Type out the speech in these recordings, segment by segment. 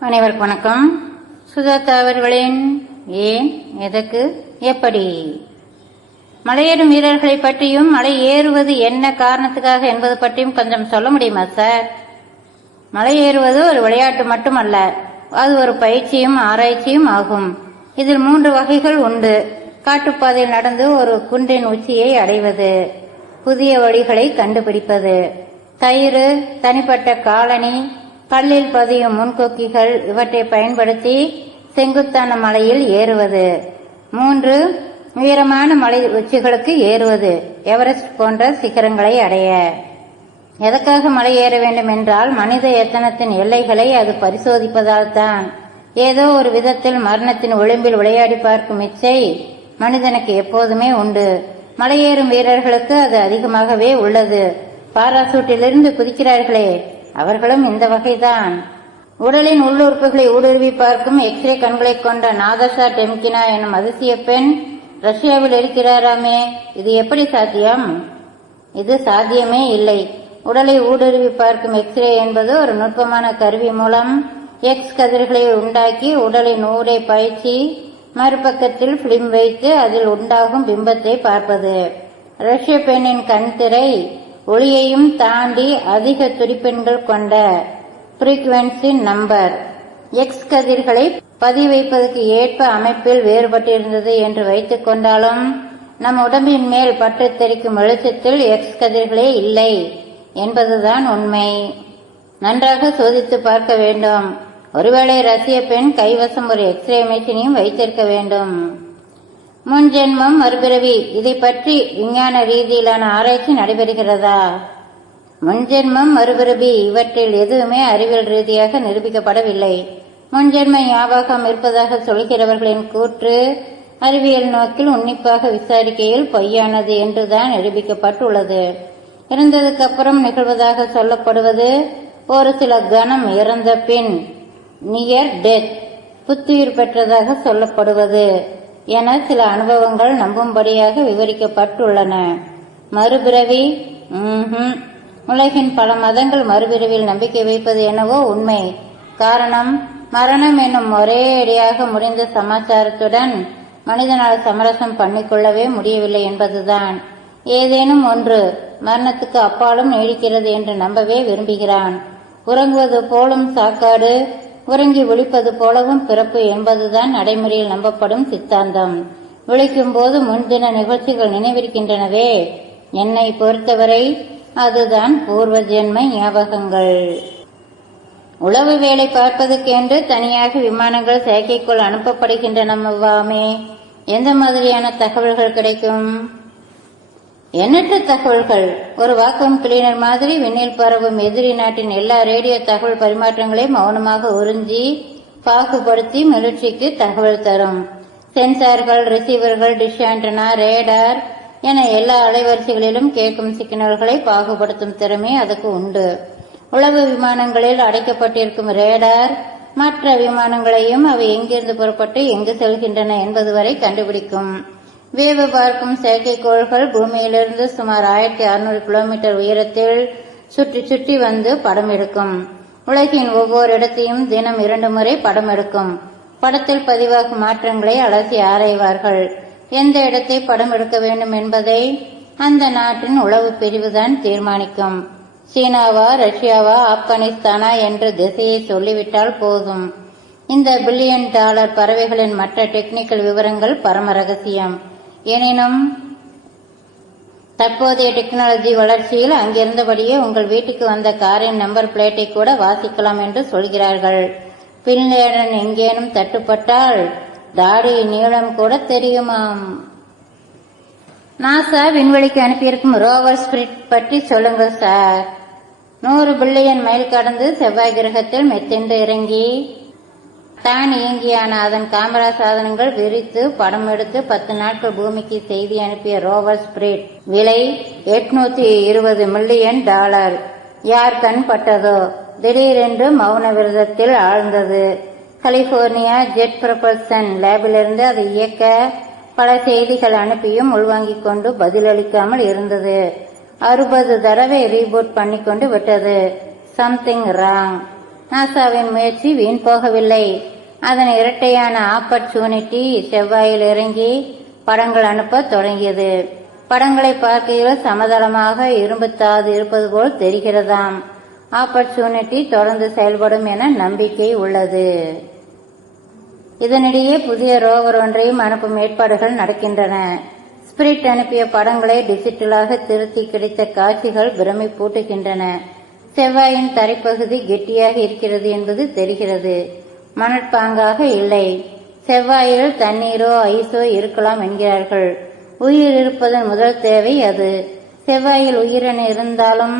அனைவருக்கும் வணக்கம். சுஜாதா அவர்களின் ஏன், எதற்கு, எப்படி மலையேறும் வீரர்களை பற்றியும் மலை ஏறுவது என்ன காரணத்துக்காக என்பது பற்றியும் கொஞ்சம் சொல்ல முடியுமா சார்? மலை ஏறுவது ஒரு விளையாட்டு மட்டுமல்ல, அது ஒரு பயிற்சியும் ஆராய்ச்சியும் ஆகும். இதில் 3 வகைகள் உண்டு. காட்டுப்பாதையில் நடந்து ஒரு குன்றின் உச்சியை அடைவது, புதிய வழிகளை கண்டுபிடிப்பது, கயிறு, தனிப்பட்ட காலணி, கல்லில் பதியும் முன்கொக்கிகள் இவற்றை பயன்படுத்தி செங்குத்தான மலையில் ஏறுவது. 3, உயரமான மலை உச்சிகளுக்கு ஏறுவது, எவரெஸ்ட் போன்ற சிகரங்களை அடைய. எதற்காக மலை ஏற வேண்டும் என்றால் மனித எத்தனத்தின் எல்லைகளை அது பரிசோதிப்பதால் தான். ஏதோ ஒரு விதத்தில் மரணத்தின் ஒளிம்பில் விளையாடி பார்க்கும் இச்சை மனிதனுக்கு எப்போதுமே உண்டு. மலையேறும் வீரர்களுக்கு அது அதிகமாகவே உள்ளது. பாராசூட்டிலிருந்து குதிக்கிறார்களே, அவர்களும் இந்த வகைதான். உடலின் உள்ளுறுப்புகளை ஊடுருவி பார்க்கும் எக்ஸ்ரே கண்களை கொண்ட நாதஷா டெம்கினா எனும் அதிசய பெண் ரஷ்யாவில் இருக்கிறாராமே, இது எப்படி சாத்தியம்? இது சாத்தியமே இல்லை. உடலை ஊடுருவி பார்க்கும் எக்ஸ்ரே என்பது ஒரு நுட்பமான கருவி மூலம் எக்ஸ் கதிர்களை உண்டாக்கி உடலின் ஊடே பாய்ச்சி மறுபக்கத்தில் பிலிம் வைத்து அதில் உண்டாகும் பிம்பத்தை பார்ப்பது. ரஷ்ய பெண்ணின் கண் திரை ஒளியையும் தாண்டி அதிக துடிப்பெண்கள் கொண்ட பிரீக்வென்சி நம்பர் எக்ஸ் கதிர்களை பதிவைப்பதற்கு ஏற்ப அமைப்பில் வேறுபட்டிருந்தது என்று வைத்துக் கொண்டாலும் நம் உடம்பின் மேல் பட்டு தெரிக்கும் வெளிச்சத்தில் எக்ஸ் கதிர்களே இல்லை என்பதுதான் உண்மை. நன்றாக சோதித்து பார்க்க வேண்டும். ஒருவேளை ரஷ்ய பெண் கைவசம் ஒரு எக்ஸ்ரே மெஷினையும் வைத்திருக்க வேண்டும். முன்ஜென்மம், மறுபிறவி, இதை பற்றி விஞ்ஞான ரீதியிலான ஆராய்ச்சி நடைபெறுகிறதா? முன்ஜென்மம், மறுபிறவி இவற்றில் எதுவுமே அறிவியல் ரீதியாக நிரூபிக்கப்படவில்லை. முன்ஜென்ம ஞாபகம் இருப்பதாக சொல்கிறவர்களின் கூற்று அறிவியல் நோக்கில் உன்னிப்பாக விசாரிக்கையில் பொய்யானது என்றுதான் நிரூபிக்கப்பட்டுள்ளது. இறந்ததுக்கு அப்புறம் நிகழ்வதாக சொல்லப்படுவது ஒரு சில கணம் இறந்த பின் நியர் டெத், புத்துயிர் பெற்றதாக சொல்லப்படுவது என சில அனுபவங்கள் நம்பும்படியாக விவரிக்கப்பட்டுள்ளன. மறுபிறவி, உலகின் பல மதங்கள் மறுபிறவியில் நம்பிக்கை வைப்பது என்னவோ உண்மை. காரணம், மரணம் என்னும் ஒரே அடியாக முடிந்த சமாச்சாரத்துடன் மனிதனால் சமரசம் பண்ணிக்கொள்ளவே முடியவில்லை என்பதுதான். ஏதேனும் ஒன்று மரணத்துக்கு அப்பாலும் நீடிக்கிறது என்று நம்பவே விரும்புகிறான். உறங்குவது போலும் சாக்காடு, உறங்கி விழிப்பது போலவும் பிறப்பு என்பதுதான் நடைமுறையில் நம்பப்படும் சித்தாந்தம். விழிக்கும் போது முன்தின நிகழ்ச்சிகள் நினைவிருக்கின்றனவே, என்னை பொறுத்தவரை அதுதான் பூர்வ ஜென்ம ஞாபகங்கள். உளவு வேலை பார்ப்பதற்கென்று தனியாக விமானங்கள் செயற்கைக்குள் அனுப்பப்படுகின்றனவாமே, எந்த மாதிரியான தகவல்கள் கிடைக்கும்? எண்ணற்ற தகவல்கள். ஒரு வாக்குவம் கிளீனர் மாதிரி விண்ணில் பரவும் எதிரி நாட்டின் எல்லா ரேடியோ தகவல் பரிமாற்றங்களையும் மௌனமாக உறிஞ்சி பாகுபடுத்தி மிலிட்ரிக்கு தகவல் தரும். சென்சார்கள், ரிசீவர்கள், டிஷ் ஆண்டனா, ரேடார் என எல்லா அலைவரிசைகளிலும் கேட்கும் சிக்னல்களை பாகுபடுத்தும் திறமை அதுக்கு உண்டு. உளவு விமானங்களில் அடைக்கப்பட்டிருக்கும் ரேடார் மற்ற விமானங்களையும் அவை எங்கிருந்து புறப்பட்டு எங்கு செல்கின்றன என்பது வரை கண்டுபிடிக்கும். வேவு பார்க்கும் செயற்கைக்கோள்கள் பூமியிலிருந்து சுமார் 1600 கிலோமீட்டர் உயரத்தில் சுற்றி சுற்றி வந்து படம் எடுக்கும். உலகின் ஒவ்வொரு இடத்தையும் தினம் 2 முறை படம் எடுக்கும். படத்தில் பதிவாகும் மாற்றங்களை அலசி ஆராய்வார்கள். எந்த இடத்தை படம் எடுக்க வேண்டும் என்பதை அந்த நாட்டின் உளவு பிரிவுதான் தீர்மானிக்கும். சீனாவா, ரஷ்யாவா, ஆப்கானிஸ்தானா என்று திசையை சொல்லிவிட்டால் போதும். இந்த $1 பில்லியன் பறவைகளின் மற்ற டெக்னிக்கல் விவரங்கள் பரம ரகசியம். எனினும் தற்போதைய டெக்னாலஜி வளர்ச்சியில் அங்கிருந்தபடியே உங்கள் வீட்டுக்கு வந்த காரின் நம்பர் பிளேட்டை கூட வாசிக்கலாம் என்று சொல்கிறார்கள். பின்லேடன் எங்கேனும் தட்டுப்பட்டால் தாடி நீளம் கூட தெரியுமாம். நாசா விண்வெளிக்கு அனுப்பியிருக்கும் ரோவர் ஸ்பிரிட் பற்றி சொல்லுங்கள் சார். 100 பில்லியன் மைல் கடந்து செவ்வாய் கிரகத்தில் மெத்தென்று இறங்கி தான் இயங்கியான அதன் கேமரா சாதனங்கள் விரித்து படம் எடுத்து 10 நாட்கள் பூமிக்கு செய்தி அனுப்பிய ரோவர் ஸ்பிரிட் விலை $820 மில்லியன். யார் கண் பட்டதோ திடீரென்று மௌன விரதத்தில் ஆழ்ந்தது. கலிபோர்னியா ஜெட் ப்ரொபல்சன் லேபிலிருந்து அதை இயக்க பல செய்திகள் அனுப்பியும் உள்வாங்கிக் கொண்டு பதிலளிக்காமல் இருந்தது. 60 தடவை ரீபூட் பண்ணிக்கொண்டு விட்டது. Something wrong. நாசாவின் முயற்சி வீண் போகவில்லை. அதன் இரட்டையான ஆப்பர்ச்சுனிட்டி செவ்வாயில் இறங்கி படங்கள் அனுப்ப தொடங்கியது. படங்களை பார்க்கையில் சமதளமாக இரும்புத்தாது இருப்பது போல் தெரிகிறதாம். ஆப்பர்ச்சுனிட்டி தொடர்ந்து செயல்படும் என நம்பிக்கை உள்ளது. இதனிடையே புதிய ரோவர் ஒன்றையும் அனுப்பும் ஏற்பாடுகள் நடக்கின்றன. ஸ்பிரிட் அனுப்பிய படங்களை டிஜிட்டலாக திருத்தி கிடைத்த காட்சிகள் பிரமிப்பூட்டுகின்றன. செவ்வாயின் தரைப்பகுதி கெட்டியாக இருக்கிறது என்பது தெரிகிறது. மணற்பாங்காக இல்லை. செவ்வாயில் தண்ணீரோ ஐஸோ இருக்கலாம் என்கிறார்கள். உயிர் இருப்பதன் முதல் தேவை அது. செவ்வாயில் உயிரென இருந்தாலும்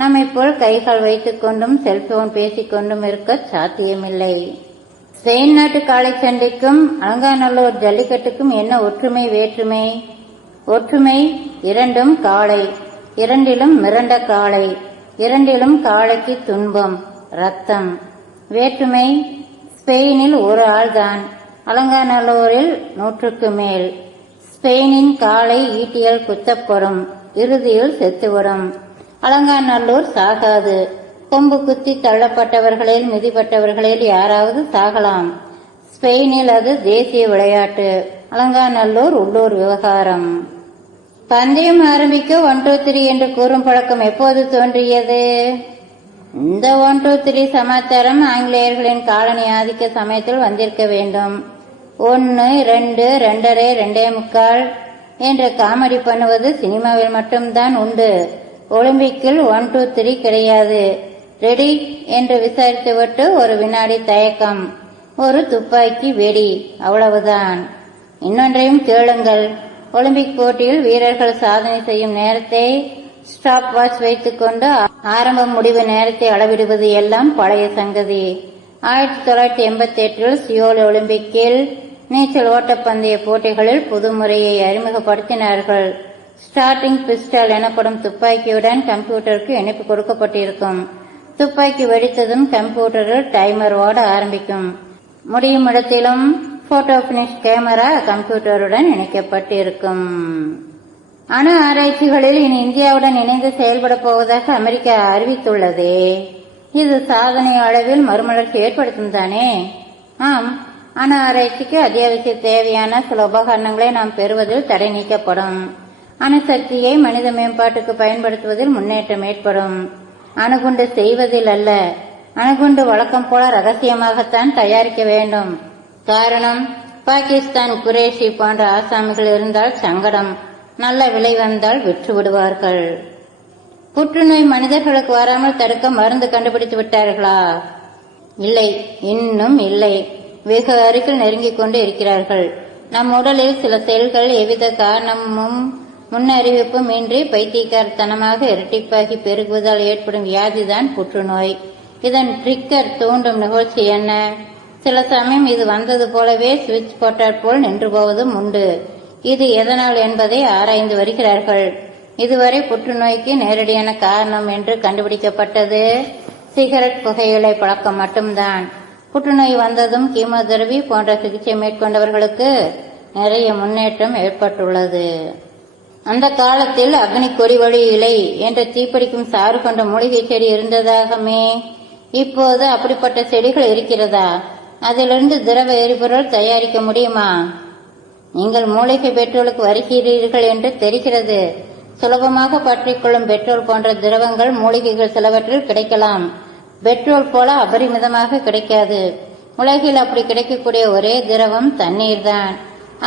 நம்மை போல் கைகள் வைத்துக் கொண்டும் செல்போன் பேசிக்கொண்டும் இருக்க சாத்தியமில்லை. ஸ்பெயின் நாட்டு காளை சண்டைக்கும் அலங்காநல்லூர் ஜல்லிக்கட்டுக்கும் என்ன ஒற்றுமை வேற்றுமை? ஒற்றுமை, இரண்டும் காளை, இரண்டிலும் மிரண்ட காளை, இரண்டிலும் காளைக்கு துன்பம், ரத்தம். வேற்றுமை, ஸ்பெயினில் ஒரு ஆள்தான், அலங்காநல்லூரில் 100க்கு மேல். ஸ்பெயினின் காளை ஈட்டியால் குத்தப்படும், இறுதியில் செத்துவிடும். அலங்காநல்லூர் சாகாது. கொம்பு குத்தி தள்ளப்பட்டவர்களில் மிதிப்பட்டவர்களில் யாராவது சாகலாம். ஸ்பெயினில் அது தேசிய விளையாட்டு, அலங்காநல்லூர் உள்ளூர் விவகாரம். பந்தயம் ஆரம்பிக்க 1 2 3 என்று கூறும் பழக்கம் எப்போது தோன்றியது? இந்த 1 2 3 சமாச்சாரம் ஆங்கிலேயர்களின் காலனி ஆதிக்க சமயத்தில் வந்திருக்க வேண்டும். 1 2 2.5 2.25 என்ற காமெடி பண்ணுவது சினிமாவில் மட்டும்தான் உண்டு. ஒலிம்பிக்கில் 1 2 3 கிடையாது. ரெடி என்று விசாரித்துவிட்டு ஒரு வினாடி தயக்கம், ஒரு துப்பாக்கி வெடி, அவ்வளவுதான். இன்னொன்றையும் கேளுங்கள். ஒலிம்பிக் போட்டியில் வீரர்கள் சாதனை செய்யும் நேரத்தை ஸ்டாப் வாட்ச் வைத்துக் கொண்டு ஆரம்ப முடிவு நேரத்தை அளவிடுவது எல்லாம் பழைய சங்கதி. 1988 சியோல் ஒலிம்பிக்கில் நீச்சல் ஓட்டப்பந்தய போட்டிகளில் புது முறையை அறிமுகப்படுத்தினார்கள். ஸ்டார்டிங் பிஸ்டல் எனப்படும் துப்பாக்கியுடன் கம்ப்யூட்டருக்கு இணைப்பு கொடுக்கப்பட்டிருக்கும். துப்பாக்கி வெடித்ததும் கம்ப்யூட்டரில் டைமர் ஓட ஆரம்பிக்கும். முடியும் இடத்திலும் போட்டோ பினிஷ் கேமரா கம்ப்யூட்டருடன் இணைக்கப்பட்டிருக்கும். அணு ஆராய்ச்சிகளில் இனி இந்தியாவுடன் இணைந்து செயல்பட போவதாக அமெரிக்கா அறிவித்துள்ளதே. இது சாதனை அளவில் மறுமலர்ச்சி ஏற்படுத்தும் தானே? ஆம், அணு ஆராய்ச்சிக்கு அத்தியாவசிய தேவையான சில உபகரணங்களை நாம் பெறுவதில் தடை நீக்கப்படும். அணுசக்தியை மனித மேம்பாட்டுக்கு பயன்படுத்துவதில் முன்னேற்றம் ஏற்படும். அணுகுண்டு செய்வதில் அல்ல. அணுகுண்டு வழக்கம் போல ரகசியமாகத்தான் தயாரிக்க வேண்டும். காரணம், பாகிஸ்தான் குரேஷி போன்ற ஆசாமிகள் இருந்தால் சங்கடம், நல்ல விலை வந்தால் விற்று விடுவார்கள். புற்றுநோய் மனிதர்களுக்கு வராமல் தடுக்க மருந்து கண்டுபிடித்து விட்டார்களா? இல்லை, இன்னும் இல்லை. வெகு அருகில் நெருங்கிக் கொண்டு இருக்கிறார்கள். நம் உடலில் சில செல்கள் எவ்வித காரணமும் முன்னறிவிப்பும் இன்றி பைத்தியக்காரத்தனமாக இரட்டிப்பாகி பெருகுவதால் ஏற்படும் வியாதிதான் புற்றுநோய். இதன் ட்ரிக்கர் தூண்டும் நிகழ்ச்சி என்ன? சில சமயம் இது வந்தது போலவே சுவிட்ச் போட்டாற் போல் நின்று போவதும் உண்டு. இது எதனால் என்பதை ஆராய்ந்து வருகிறார்கள். இதுவரை புற்றுநோய்க்கு நேரடியான காரணம் என்று கண்டுபிடிக்கப்பட்டது சிகரெட் புகையிலை பழக்கம் மட்டும்தான். புற்றுநோய் வந்ததும் கீமோதெரபி போன்ற சிகிச்சை மேற்கொண்டவர்களுக்கு நிறைய முன்னேற்றம் ஏற்பட்டுள்ளது. அந்த காலத்தில் அக்னி கொடிவழி இலை என்ற தீப்பிடிக்கும் சாறு கொண்ட மூலிகை செடி இருந்ததாகமே. இப்போது அப்படிப்பட்ட செடிகள் இருக்கிறதா? அதிலிருந்து திரவ எரிபொருள் தயாரிக்க முடியுமா? நீங்கள் மூலிகை பெட்ரோலுக்கு வருகிறீர்கள் என்று தெரிகிறது. சுலபமாக பற்றிக்கொள்ளும் பெட்ரோல் போன்ற திரவங்கள் மூலிகைகள் சிலவற்றில் கிடைக்கலாம். பெட்ரோல் போல அபரிமிதமாக கிடைக்காது. உலகில் அப்படி கிடைக்கக்கூடிய ஒரே திரவம் தண்ணீர் தான்.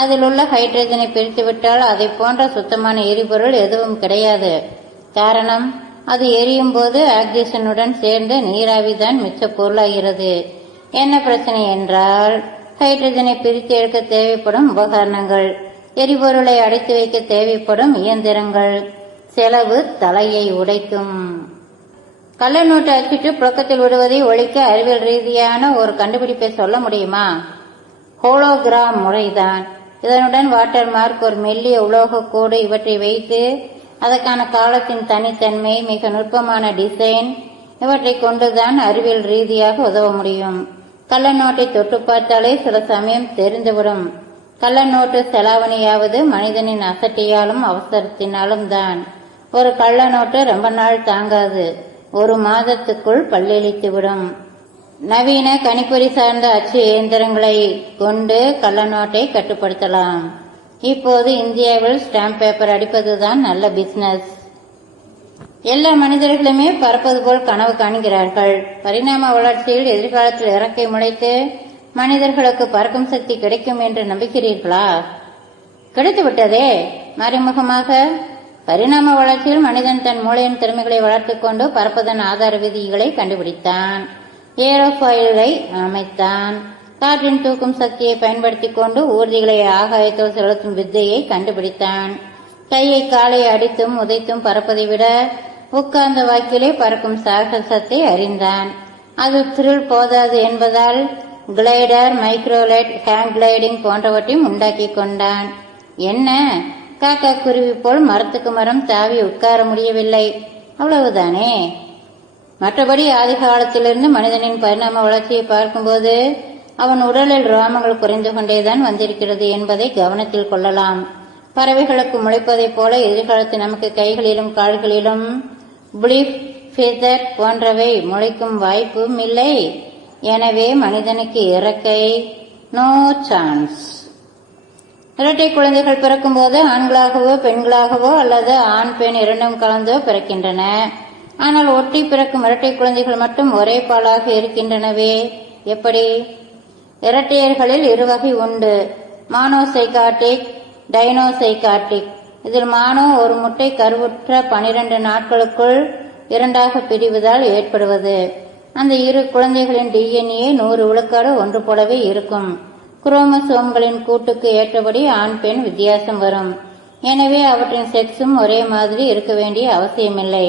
அதில் உள்ள ஹைட்ரஜனை பிரித்துவிட்டால் அதை போன்ற சுத்தமான எரிபொருள் எதுவும் கிடையாது. காரணம், அது எரியும் போது ஆக்சிஜனுடன் சேர்ந்து நீராவிதான் மிச்ச பொருளாகிறது. என்ன பிரச்சனை என்றால், ஹைட்ரஜனை பிரித்து எடுக்க தேவைப்படும் உபகரணங்கள், எரிபொருளை அடைத்து வைக்க தேவைப்படும் இயந்திரங்கள், செலவு தலையை உடைக்கும். கள்ள நோட்டு அச்சிட்டு புழக்கத்தில் விடுவதை ஒழிக்க அறிவியல் ரீதியான ஒரு கண்டுபிடிப்பை சொல்ல முடியுமா? ஹோலோகிராம் முறைதான். இதனுடன் வாட்டர் மார்க், ஒரு மெல்லிய உலோக கோடு இவற்றை வைத்து அதற்கான காலத்தின் தனித்தன்மை, மிக நுட்பமான டிசைன் இவற்றை கொண்டுதான் அறிவியல் ரீதியாக உதவ முடியும். கள்ள நோட்டை தொட்டு பார்த்தாலே சில சமயம் தெரிந்துவிடும். கள்ள நோட்டு செலாவணியாவது மனிதனின் அசட்டையாலும் அவசரத்தினாலும் தான். ஒரு கள்ள நோட்டு ரொம்ப நாள் தாங்காது, 1 மாதத்துக்குள் பல்லெளித்துவிடும். நவீன கணிப்பொறி சார்ந்த அச்சு இயந்திரங்களை கொண்டு கள்ள நோட்டை கட்டுப்படுத்தலாம். இப்போது இந்தியாவில் ஸ்டாம்ப் பேப்பர் அடிப்பதுதான் நல்ல பிசினஸ். எல்லா மனிதர்களுமே பறப்பது போல் கனவு காண்கிறார்கள். பரிணாம வளர்ச்சியில் எதிர்காலத்தில் இறக்கை முளைத்து மனிதர்களுக்கு பறக்கும் சக்தி கிடைக்கும் என்று நம்புகிறீர்களா? கிடைத்துவிட்டதே. மறைமுகமாக பரிணாம வளர்ச்சியில் மனிதன் தன் மூளையின் திறமைகளை வளர்த்துக் கொண்டு பறப்பதன் ஆதார விதிகளை கண்டுபிடித்தான். ஏரோஃபாயிலை அமைத்தான். காற்றின் தூக்கும் சக்தியை பயன்படுத்திக் கொண்டு ஊர்திகளை ஆகாயத்தில் செலுத்தும் வித்தையை கண்டுபிடித்தான். கையை காலை அடித்தும் உதைத்தும் பறப்பதை விட உட்கார்ந்த வாக்கிலே பறக்கும் சாகசத்தை அறிந்தான். அது த்ரில் போதாது என்பதால் கிளைடர், மைக்ரோலைட், ஹேங் கிளைடிங் போன்றவற்றையும் உண்டாக்கி கொண்டான். என்ன, காக்கா குருவி போல் மரத்துக்கு மரம் தாவி உட்கார முடியவில்லை, அவ்வளவுதானே. மற்றபடி ஆதி காலத்திலிருந்து மனிதனின் பரிணாம வளர்ச்சியை பார்க்கும்போது அவன் உடலில் ரோமங்கள் குறைந்து கொண்டேதான் வந்திருக்கிறது என்பதை கவனத்தில் கொள்ளலாம். பறவைகளுக்கு முளைப்பதைப் போல எதிர்காலத்தில் நமக்கு கைகளிலும் கால்களிலும் பிளிப், ஃபெதர் போன்றவை முளைக்கும் வாய்ப்பும் இல்லை. எனவே மனிதனுக்கு இறக்கை நோ சான்ஸ். இரட்டை குழந்தைகள் பிறக்கும் போது ஆண்களாகவோ பெண்களாகவோ அல்லது ஆண் பெண் இரண்டும் கலந்தோ பிறக்கின்றன. ஆனால் ஒட்டி பிறக்கும் இரட்டை குழந்தைகள் மட்டும் ஒரே பாலாக இருக்கின்றனவே, எப்படி? இரட்டையர்களில் இருவகை உண்டு, மானோசைகாட்டிக், டைனோசைகாட்டிக். இதில் மானோ ஒரு முட்டை கருவுற்ற 12 நாட்களுக்குள் இரண்டாக பிரிவதால் ஏற்படுவது. அந்த இரு குழந்தைகளின் DNA 100 விழுக்காடு ஒன்று போலவே இருக்கும். குரோமோசோம்களின் கூட்டுக்கு ஏற்றபடி ஆண் பெண் வித்தியாசம் வரும். எனவே அவற்றின் செக்ஸும் ஒரே மாதிரி இருக்க வேண்டிய அவசியமில்லை.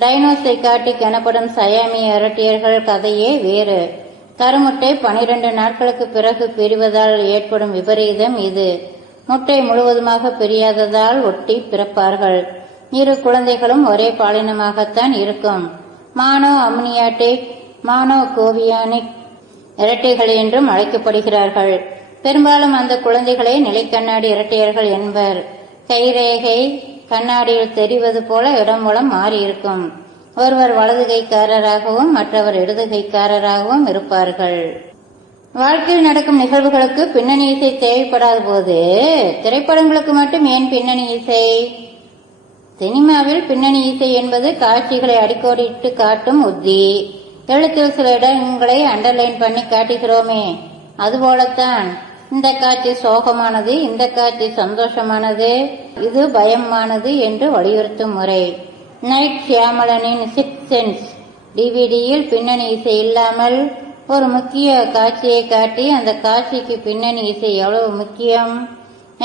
டைனோசைகாட்டிக் எனப்படும் சயாமிய இரட்டையர்கள் கதையே வேறு. கருமுட்டை 12 நாட்களுக்கு பிறகு பிரிவதால் ஏற்படும் விபரீதம் இது. முட்டை முழுவதுமாக பிரியாததால் ஒட்டி பிறப்பார்கள். இரு குழந்தைகளும் ஒரே பாலினமாகத்தான் இருக்கும். மானோ அம்னியாட்டிக், மானோ கோவியானிக் இரட்டைகள் என்றும் அழைக்கப்படுகிறார்கள். பெரும்பாலும் அந்த குழந்தைகளை நிலைக்கண்ணாடி இரட்டையர்கள் என்பர். கைரேகை கண்ணாடியில் தெரிவது போல இடமூலம் மாறியிருக்கும். ஒருவர் வலது கைக்காரராகவும் மற்றவர் இடது கைக்காரராகவும் இருப்பார்கள். வாழ்க்கையில் நடக்கும் நிகழ்வுகளுக்கு பின்னணி இசை தேவைப்படாத போது திரைப்படங்களுக்கு மட்டும் ஏன் பின்னணி இசை? சினிமாவில் பின்னணி இசை என்பது காட்சிகளை அடிக்கோடிட்டு காட்டும் உத்தி. எழுத்தில் சில இடங்களை அண்டர்லைன் பண்ணி காட்டுகிறோமே, அதுபோலத்தான் இந்த காட்சி சோகமானது, இந்த காட்சி சந்தோஷமானது, இது பயமானது என்று வலியுறுத்தும் முறை. நைட் ஷியாமலனின் 6 சென்ஸ் டிவிடியில் பின்னணி இசை இல்லாமல் ஒரு முக்கிய காட்சியை காட்டி அந்த காட்சிக்கு பின்னணி இசை எவ்வளவு முக்கியம்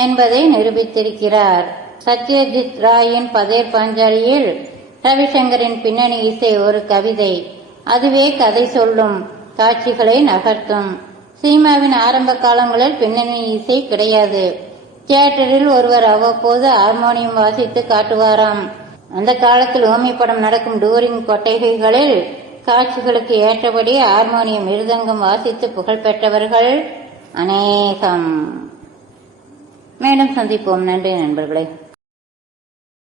என்பதை நிரூபித்திருக்கிறார். சத்யஜித் ராயின் பதேர் பாஞ்சாலியில் ரவிசங்கரின் பின்னணி இசை ஒரு கவிதை. அதுவே கதை சொல்லும், காட்சிகளை நகர்த்தும். சினிமாவின் ஆரம்ப காலங்களில் பின்னணி இசை கிடையாது. தியேட்டரில் ஒருவர் அவ்வப்போது ஹார்மோனியம் வாசித்து காட்டுவாராம். அந்த காலத்தில் ஓமி படம் நடக்கும் டூரிங் கொட்டகைகளில் காட்சிகளுக்கு ஏற்றபடி ஹார்மோனியம் மிருதங்கம் வாசித்து புகழ் பெற்றவர்கள் அநேகம். மேலும் சந்திப்போம். நன்றி நண்பர்களே.